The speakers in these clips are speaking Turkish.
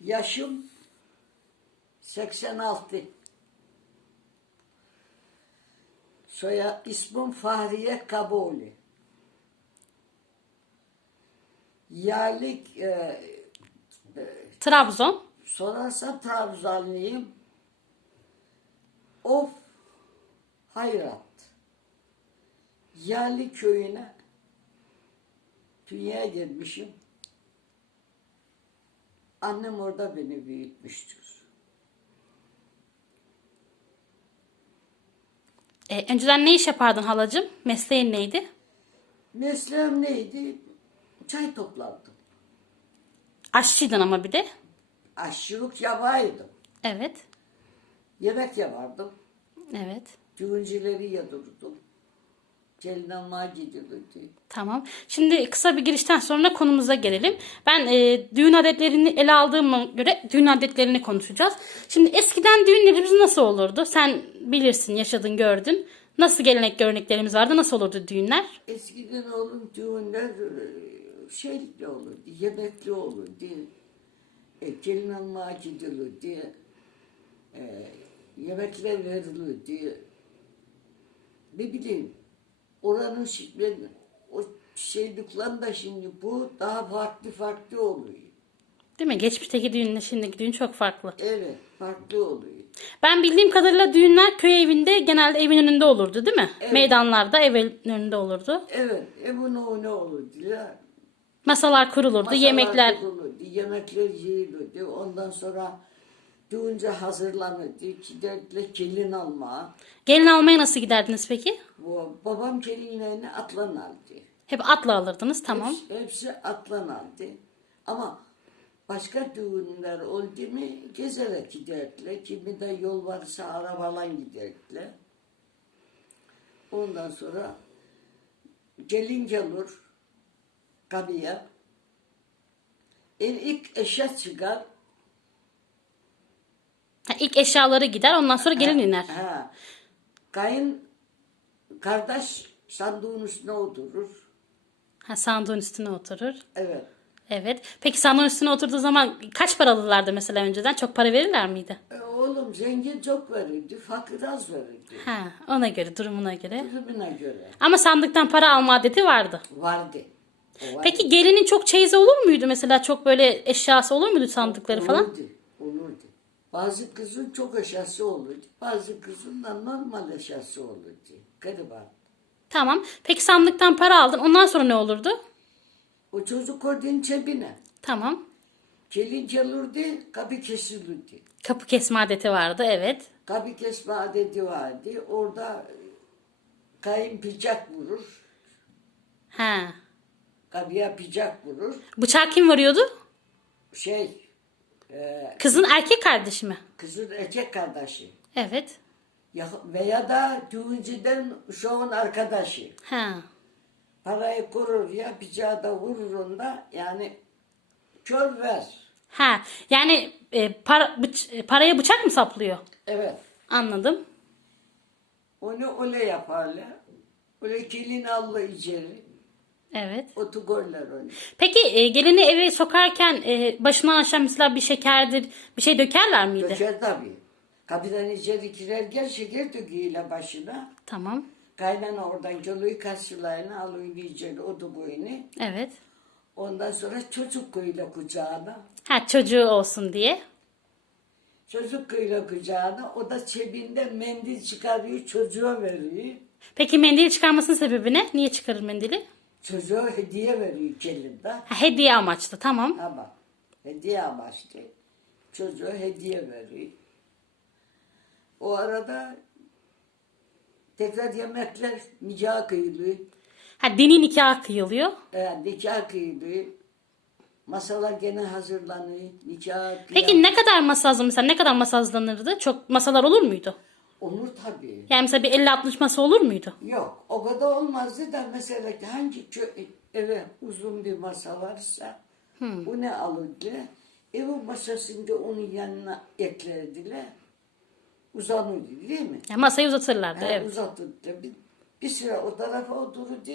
Yaşım 86. Soya ismim Fahriye Kabuli. Yerlik e, Trabzon. sorarsan Trabzonluyum. Of hayrat. Yerli köyüne dünyaya gelmişim. Annem orada beni büyütmüştür. E, önceden ne iş yapardın halacığım? Mesleğin neydi? Mesleğim neydi? Çay toplardım. Aşçıydın ama bir de. Aşçılık yapardım. Evet. Yemek yapardım. Evet. Düğüncüleri yadırdım. Almaya gidilirdi. Tamam. Şimdi kısa bir girişten sonra konumuza gelelim. Ben e, düğün adetlerini ele aldığıma göre düğün adetlerini konuşacağız. Şimdi eskiden düğünlerimiz nasıl olurdu? Sen bilirsin, yaşadın, gördün. Nasıl gelenek göreneklerimiz vardı? Nasıl olurdu düğünler? Eskiden oğlum düğünler e, şeylikli olurdu, yemekli olurdu. E, gelin almaya gidilirdi. E, yemekler verilirdi. Ne bileyim, oranın ben, o şeyliklerin da şimdi bu daha farklı farklı oluyor. Değil mi? Geçmişteki düğünle şimdiki düğün çok farklı. Evet, farklı oluyor. Ben bildiğim kadarıyla düğünler köy evinde genelde evin önünde olurdu değil mi? Evet. Meydanlarda evin önünde olurdu. Evet, evin ne olurdu ya. Masalar kurulurdu, Masalar yemekler. kurulurdu, yemekler yiyilirdi. Ondan sonra düğünce hazırlanırdı. Giderdiler gelin almaya. Gelin almaya nasıl giderdiniz peki? Bu, babam gelinlerini atlan aldı. Hep atla alırdınız tamam. Hepsi, hepsi atlan aldı. Ama başka düğünler oldu mu gezerek giderdiler. Kimi de yol varsa arabayla giderdiler. Ondan sonra gelin gelir kapıya. El ilk eşya çıkar. Ha, ilk eşyaları gider ondan sonra gelin iner. Ha. Kayın kardeş sandığın üstüne oturur. Ha, sandığın üstüne oturur. Evet. Evet. Peki sandığın üstüne oturduğu zaman kaç para alırlardı mesela önceden? Çok para verirler miydi? E, oğlum zengin çok verirdi, fakir az verirdi. Ha, ona göre, durumuna göre. Durumuna göre Ama sandıktan para alma adeti vardı. vardı. O vardı. Peki gelinin çok çeyizi olur muydu mesela? Çok böyle eşyası olur muydu sandıkları falan? Olurdu, olurdu. Bazı kızın çok eşyası olurdu. Bazı kızın da normal eşyası olurdu. Gariban. Tamam. Peki sandıktan para aldın. Ondan sonra ne olurdu? O çocuk ordunun cebine. Tamam. Gelin gelirdi, kapı kesilirdi. Kapı kesme adeti vardı. Evet. Kapı kesme adeti vardı. Orada kayın bıçak vurur. Ha. Kapıya bıçak vurur. Bıçağı kim varıyordu? Şey, e, Kızın erkek kardeşi mi? kızın erkek kardeşi. Evet. Ya, veya da düğüncüden uşağın arkadaşı. Ha. Parayı kurur ya bıçağı da vurur onda. Yani kör ver. Ha. Yani e, para, bıç- e, paraya bıçak mı saplıyor? Evet. Anladım. Onu öyle yaparlar. Öyle gelin Allah içeri. Evet. Otugoller onu. Peki e, gelini eve sokarken e, başından aşağı mesela bir şekerdir, bir şey dökerler miydi? Döker tabii. Kapıdan içeri girerken şeker döküyle başına. Tamam. Kaynana oradan koloyu karşılayına alıyor içeri otugoyunu. Evet. Ondan sonra çocuk koyuyla kucağına. Ha çocuğu olsun diye. Çocuk koyuyla kucağına. O da cebinde mendil çıkarıyor çocuğa veriyor. Peki mendili çıkarmasının sebebi ne? Niye çıkarır mendili? Çocuğa hediye veriyor gelinde. Ha, hediye amaçlı tamam. Ama hediye amaçlı. Çocuğa hediye veriyor. O arada tekrar yemekler nikah kıyılıyor. Ha dini nikah kıyılıyor. E, nikah kıyılıyor. Masalar gene hazırlanıyor. Nikah Peki ne kadar masa hazır mesela ne kadar masa hazırlanırdı? Çok masalar olur muydu? Olur tabii. Yani mesela bir 50-60 masa olur muydu? Yok o kadar olmazdı da mesela hangi kö- eve uzun bir masa varsa bu ne alırdı? Evin masasında onun yanına eklerdiler. Uzanırdı değil mi? Yani masayı uzatırlardı Ha, evet. Uzatırdı. Bir, bir süre o tarafa otururdu.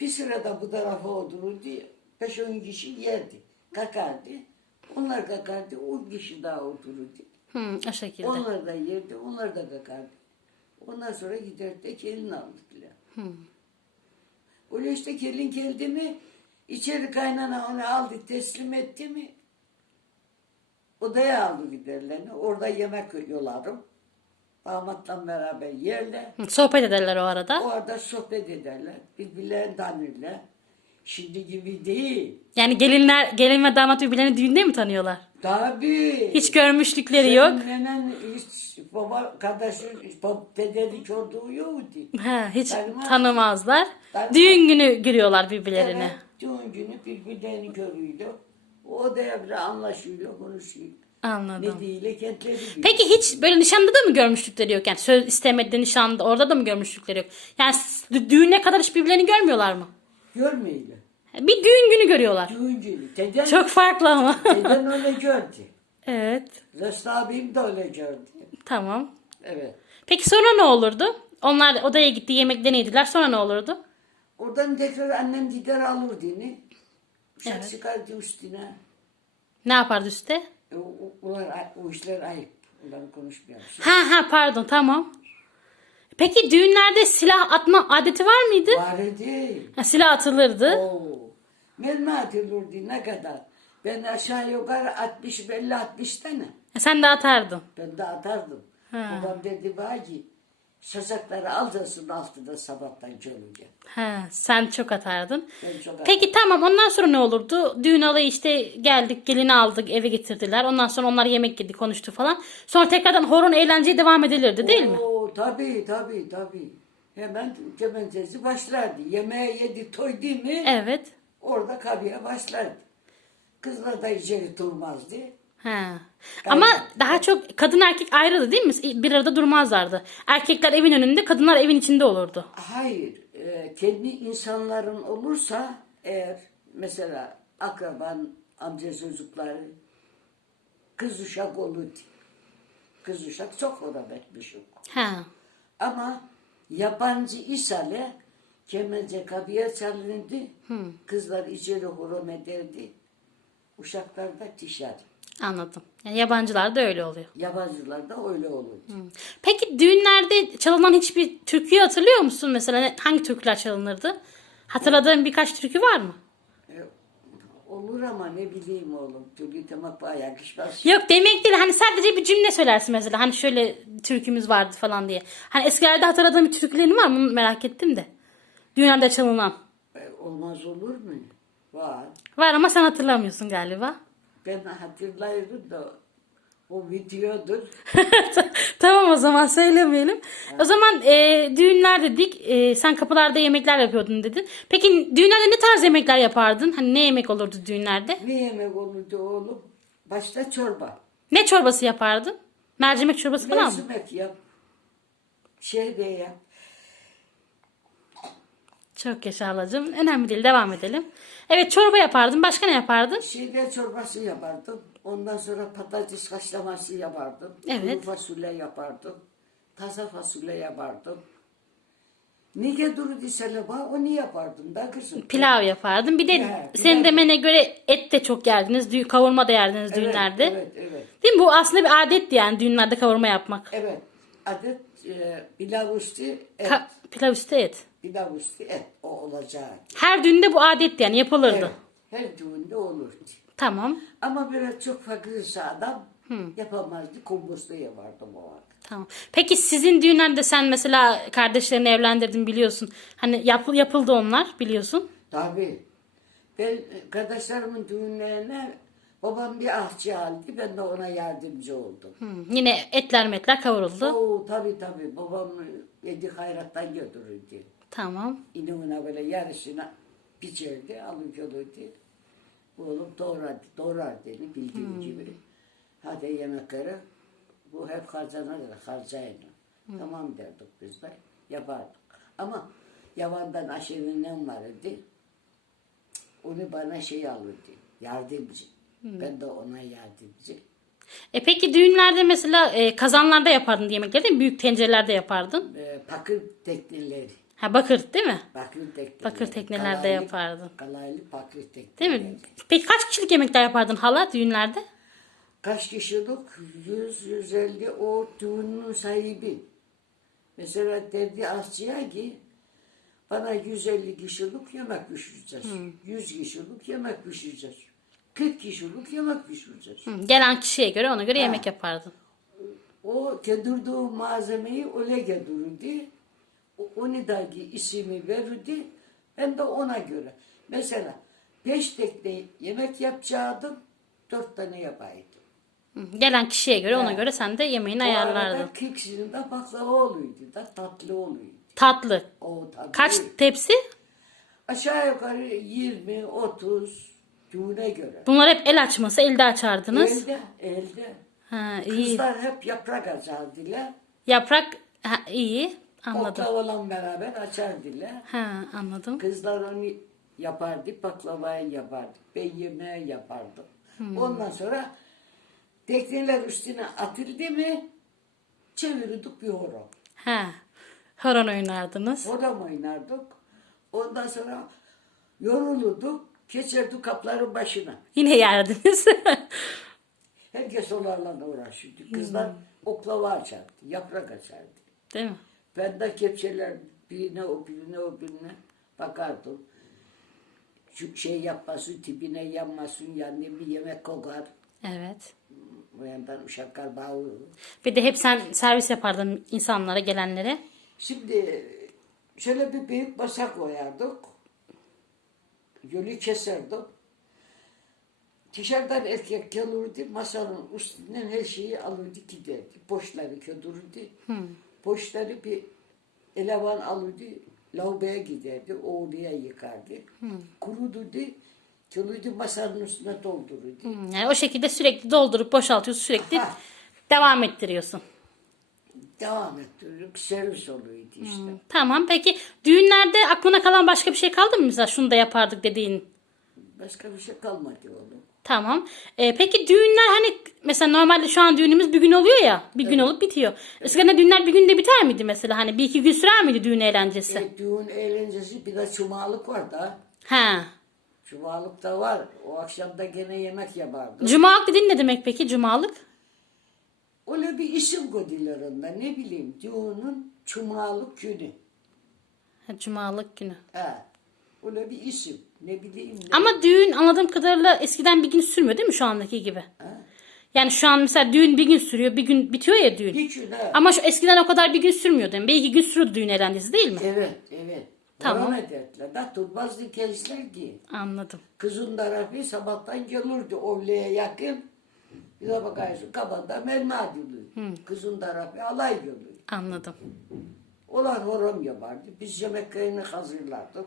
Bir süre de bu tarafa otururdu. Beş on kişi yerdi. Kakardı. Onlar kakardı. On kişi daha otururdu. Hı, o şekilde. Onlar da yerdi. Onlar da kakardı. Ondan sonra giderdi. Gelin aldılar. Öyle işte gelin geldi mi içeri kaynana onu aldı teslim etti mi odaya aldı giderlerini. Orada yemek yolarım. Damatla beraber yerler. Sohbet ederler o arada. Orada sohbet ederler. Birbirlerini tanırlar. Şimdi gibi değil. Yani gelinler, gelin ve damat birbirlerini düğünde mi tanıyorlar? Tabii. Hiç görmüşlükleri yok. Senin nenen hiç baba kardeşin, pederi gördüğü yoktu. Ha, hiç Tanımaz. tanımazlar. Tanımaz. Düğün günü giriyorlar birbirlerine. Evet, düğün günü birbirlerini görüyordu. O odaya bile anlaşıyor, konuşuyor. Anladım. Ne değil, kentleri biliyor. Peki hiç böyle nişanda da mı görmüşlükleri yok? Yani söz istemedi nişanda orada da mı görmüşlükleri yok? Yani düğüne kadar hiç birbirlerini görmüyorlar mı? Görmeyle. Bir düğün günü görüyorlar. Düğün günü. Deden, Çok farklı ama. deden öyle gördü. evet. Rıstı abim de öyle gördü. Tamam. Evet. Peki sonra ne olurdu? Onlar odaya gitti yemeklerini yediler. Sonra ne olurdu? Oradan tekrar annem gider alır dini. Uşak Evet. çıkardı üstüne. Ne yapardı üstte? E, o, o, ulan- o işler ayıp. Onları konuşmayalım. Ha ha pardon tamam. Peki düğünlerde silah atma adeti var mıydı? Var değil. Ha, silah atılırdı. Oo. Mermi atılırdı ne kadar. Ben aşağı yukarı 60 50 60 tane. Ha, Sen de atardın. Ben de atardım. Ha. Babam dedi bana ki şazakları alacaksın altında sabahtan körünce. Ha, sen çok atardın. Ben çok Peki tamam ondan sonra ne olurdu? Düğün alayı işte geldik gelini aldık eve getirdiler. Ondan sonra onlar yemek yedi konuştu falan. Sonra tekrardan horon eğlenceye devam edilirdi değil mi? Tabii tabii tabii. Hemen kemençesi başlardı. Yemeğe yedi toy değil mi? Evet. Orada kabiye başlardı. Kızlar da içeri durmazdı. Ha. Ama daha çok kadın erkek ayrıldı değil mi? Bir arada durmazlardı. Erkekler evin önünde, kadınlar evin içinde olurdu. Hayır, e, kendi insanların olursa eğer mesela akraban, amca çocukları kız uşak olur. Kız uşak çok yok. Ha. Ama yabancı isale kemence kabiye çalınırdı. Kızlar içeri horon ederdi. Uşaklar da dışarı. Anladım. Yani yabancılar da öyle oluyor. Yabancılar da öyle olurdu. Peki düğünlerde çalınan hiçbir türküyü hatırlıyor musun? Mesela hangi türküler çalınırdı? Hatırladığın birkaç türkü var mı? Olur ama ne bileyim oğlum. Türlü demek bana yakışmaz. Yok demek değil. Hani sadece bir cümle söylersin mesela. Hani şöyle türkümüz vardı falan diye. Hani eskilerde hatırladığın bir türkülerin var mı? Bunu merak ettim de. Düğünlerde çalınan. E, olmaz olur mu? Var. Var ama sen hatırlamıyorsun galiba. Ben hatırlıyorum da o videodur. tamam o zaman söylemeyelim. O zaman e, düğünler dedik. E, sen kapılarda yemekler yapıyordun dedin. Peki düğünlerde ne tarz yemekler yapardın? Hani ne yemek olurdu düğünlerde? Ne yemek olurdu oğlum? Başta çorba. Ne çorbası yapardın? Mercimek çorbası falan mı? Mercimek yap. Şey de yap. Çok yaşa halacığım. Önemli değil. Devam edelim. Evet çorba yapardın. Başka ne yapardın? Şeyde çorbası yapardım. Ondan sonra patates haşlaması yapardım. Evet. Kuru fasulye yapardım. Taze fasulye yapardım. Ne gelirdi seleba onu yapardım da kızım. Pilav yapardın. Bir de Ya, senin demene göre et de çok yerdiniz. Kavurma da yerdiniz Evet, düğünlerde. Evet, evet. Değil mi? Bu aslında bir adetti yani düğünlerde kavurma yapmak. Evet. Adet e, pilav üstü et. Ka- pilav üstü et. pilav üstü et. O olacak. Her düğünde bu adetti yani yapılırdı. Evet. Her düğünde olurdu. Tamam. Ama biraz çok fakirse adam yapamazdı. Komposto yapardım o vakit. Tamam. Peki sizin düğünlerde sen mesela kardeşlerini evlendirdin biliyorsun. Hani yap- yapıldı onlar biliyorsun. Tabii. Ben e, kardeşlerimin düğünlerine babam bir ahçı aldı. Ben de ona yardımcı oldum. Hı, Yine etler metler kavruldu. Oo tabii tabii. Babam yedi hayrattan götürürdü. Tamam. İnimine böyle yarısına biçerdi, alıp yolurdu. Oğlum doğrar, doğrar dedi bildiğin gibi. Hadi yemeklere. Bu hep harcanır, harcayın. Tamam derdik biz de, yapardık. Ama yavandan aşırı var idi. Onu bana şey alırdı, yardımcı. Ben de ona yardımcı. E peki düğünlerde mesela e, kazanlarda yapardın yemekleri değil mi? Büyük tencerelerde yapardın. Ee, pakır tekneleri. Ha bakır değil mi? Bakır tekneler. Bakır teknelerde Kalaylı- yapardın. Kalaylı bakır tekneler. Değil mi? Peki kaç kişilik yemekler yapardın hala düğünlerde? Kaç kişilik? 100, 150 o düğünün sahibi. Mesela derdi aşçıya ki bana 150 kişilik yemek pişireceğiz. 100 kişilik yemek pişireceğiz. 40 kişilik yemek pişireceğiz. Hı, Gelen kişiye göre ona göre yemek yapardın. O getirdiği malzemeyi öyle getirirdi. O- Onu da ki ismi verirdi. Ben de ona göre. Mesela beş tekne yemek yapacaktım. Dört tane yapaydım. Gelen kişiye göre ona Ha. göre sen de yemeğini O ayarlardın. arada keksin de baklava oluyordu da tatlı oluyordu. Tatlı. O tatlı. Kaç tepsi? Aşağı yukarı 20, 30 düğüne göre. Bunlar hep el açması, elde açardınız. Elde, elde. Ha, iyi. Kızlar hep yaprak açardılar. Yaprak ha, iyi. Anladım. Oklavalan beraber açardılar. Ha, anladım. Kızlar onu yapardı, baklavayı yapardı. Ben yemeği yapardım. Ondan sonra tekneler üstüne atıldı mı çevirdik bir horon. Ha. Horon oynardınız. Horon oynardık. Ondan sonra yorulurduk, geçerdik kapların başına. Yine yerdiniz. Herkes onlarla uğraşırdı. Kızlar oklava açardı, yaprak açardı. Değil mi? Ben de kepçeler birine o birine o birine bakardım. Şu şey yapmasın, tipine yanmasın, yani bir yemek kokar. Evet. O yandan uşaklar bağırır. Bir de hep sen servis yapardın insanlara, gelenlere. Şimdi şöyle bir büyük masa koyardık. Yolu keserdik. Dışarıdan erkek gelirdi, masanın üstünden her şeyi alırdı giderdi. Boşları götürürdü. Boşları bir eleman alırdı, lavaboya giderdi, oraya yıkardı. Kurudurdu, gelirdi masanın üstüne doldururdu. Hı, Yani o şekilde sürekli doldurup boşaltıyorsun, sürekli Ha. devam ettiriyorsun. Devam ettirdik, servis oluyordu işte. Tamam. Peki düğünlerde aklına kalan başka bir şey kaldı mı mesela şunu da yapardık dediğin? Başka bir şey kalmadı oğlum. Tamam. Ee, peki düğünler hani mesela normalde şu an düğünümüz bir gün oluyor ya. Bir gün olup bitiyor. Eskiden de düğünler bir günde biter miydi mesela? Hani bir iki gün sürer miydi düğün eğlencesi? E, düğün eğlencesi bir de cumalık var da. Ha. Cumalık da var. O akşam da gene yemek yapardı. Cumalık dediğin ne demek peki cumalık? Öyle bir isim koydular onda. Ne bileyim düğünün cumalık günü. Ha, cumalık günü. Ha. Öyle bir isim. Ne bileyim. Ne. Ama düğün anladığım kadarıyla eskiden bir gün sürmüyor değil mi şu andaki gibi? Yani şu an mesela düğün bir gün sürüyor, bir gün bitiyor ya düğün. Bir gün ha. Ama şu eskiden o kadar bir gün sürmüyordu. Yani bir iki gün sürüyordu düğün eğlencesi değil mi? Evet, evet. Tamam. Tamam. ederdiler. Da durmazdı gençler ki. Anladım. Kızın tarafı sabahtan gelirdi ovlaya yakın. Bir de bakarsın kabanda mermer diyordu. Kızın tarafı alay geliyor. Anladım. Onlar horon yapardı. Biz yemeklerini hazırlardık.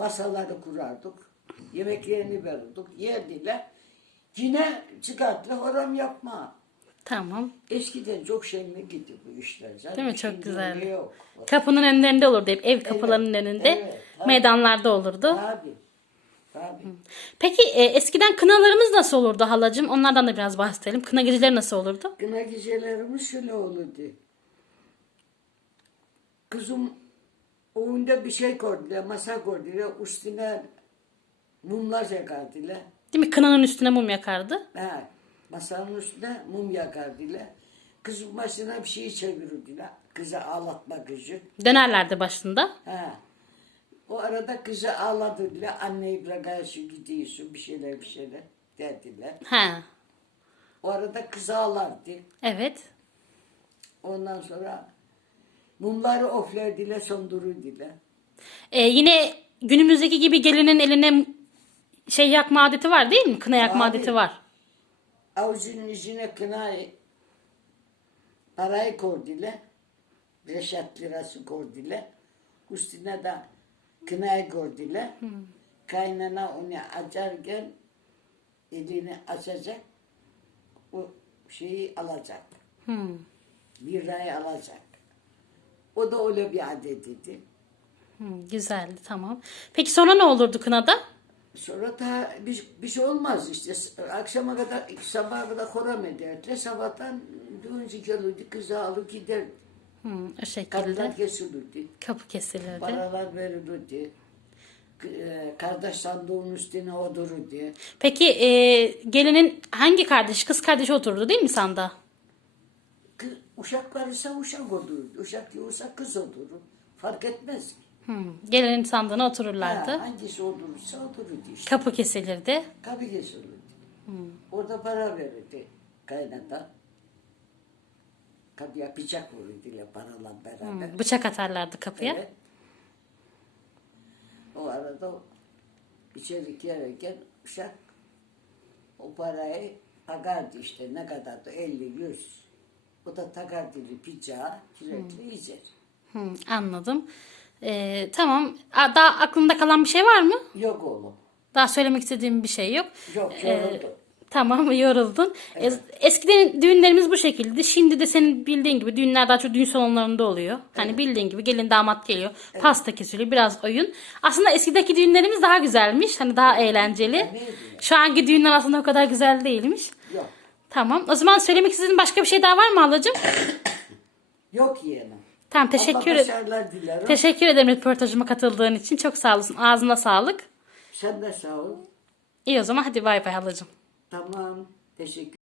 Masaları kurardık. Yemeklerini verirdik. Yerdiler. Yine çıkarttılar horon yapma. Tamam. Eskiden çok şenli gitti bu işler. Zaten Değil mi? Çok güzel. Kapının önlerinde olurdu hep. Ev kapılarının önünde. evet, tabii. Meydanlarda olurdu. Tabii. Tabii. Peki e, eskiden kınalarımız nasıl olurdu halacığım? Onlardan da biraz bahsedelim. Kına geceleri nasıl olurdu? Kına gecelerimiz şöyle olurdu. Kızım oyunda bir şey koydular, masa koydular, üstüne mumlar yakardılar. Değil mi? Kınanın üstüne mum yakardı. Ha, masanın üstüne mum yakardılar. Kızın başına bir şey çevirirdiler. Kızı ağlatmak için. Dönerlerdi başında. Ha. O arada kızı ağladılar. Anneyi bırakıyorsun gidiyorsun bir şeyler bir şeyler dediler. Ha. O arada kız ağlardı. Evet. Ondan sonra mumları oflerdiler, söndürürdüler. E, yine günümüzdeki gibi gelinin eline şey yakma adeti var değil mi? Kına yakma Abi. adeti var. Avucunun içine kına parayı koydular. Reşat lirası koydular. Üstüne de kınayı koydular. Kaynana onu açarken elini açacak. O şeyi alacak. Hmm. Lirayı alacak. O da adetiydi. Hmm, güzeldi tamam. Peki sonra ne olurdu kınada? Sonra da bir, bir şey olmaz işte. Akşama kadar, sabaha kadar horam ederdi. Sabahtan düğüncü gelirdi, kızı alıp giderdi. Hı, o şekilde. Kapılar kesilirdi. Kapı kesilirdi. Paralar verilirdi. E, Kardeş sandığın üstüne otururdu. Peki e, gelinin hangi kardeş? Kız kardeşi oturdu değil mi sanda? Kı- Uşak varsa uşak otururdu. Uşak yoksa kız oturur. Fark etmez ki. Hı, gelinin sandığına Ha, otururlardı. hangisi oturursa otururdu işte. Kapı kesilirdi. Kapı kesilirdi. Orada para verirdi kaynata. Kapıya bıçak vururdu paralar beraber. Hı, bıçak atarlardı kapıya. Evet. O arada içeri girerken uşak o parayı takardı işte ne kadardı 50 100. O da takardı bıçağı sürekli yiyecek. Hı, anladım. E, tamam. A, Daha aklında kalan bir şey var mı? Yok oğlum. Daha söylemek istediğim bir şey yok. Yok Ee, yoruldum. Tamam yoruldun. Es- Eskiden düğünlerimiz bu şekilde. Şimdi de senin bildiğin gibi düğünler daha çok düğün salonlarında oluyor. Hani bildiğin gibi gelin damat geliyor. Pasta kesiliyor biraz oyun. Aslında eskideki düğünlerimiz daha güzelmiş. Hani daha eğlenceli. Şu anki düğünler aslında o kadar güzel değilmiş. Tamam. O zaman söylemek istediğin başka bir şey daha var mı ablacığım? Yok yeğenim. Tamam teşekkür ederim. dilerim. Teşekkür ederim röportajıma katıldığın için. Çok sağ olasın. Ağzına sağlık. Sen de sağ ol. İyi o zaman hadi bay bay ablacığım. Tamam. Teşekkür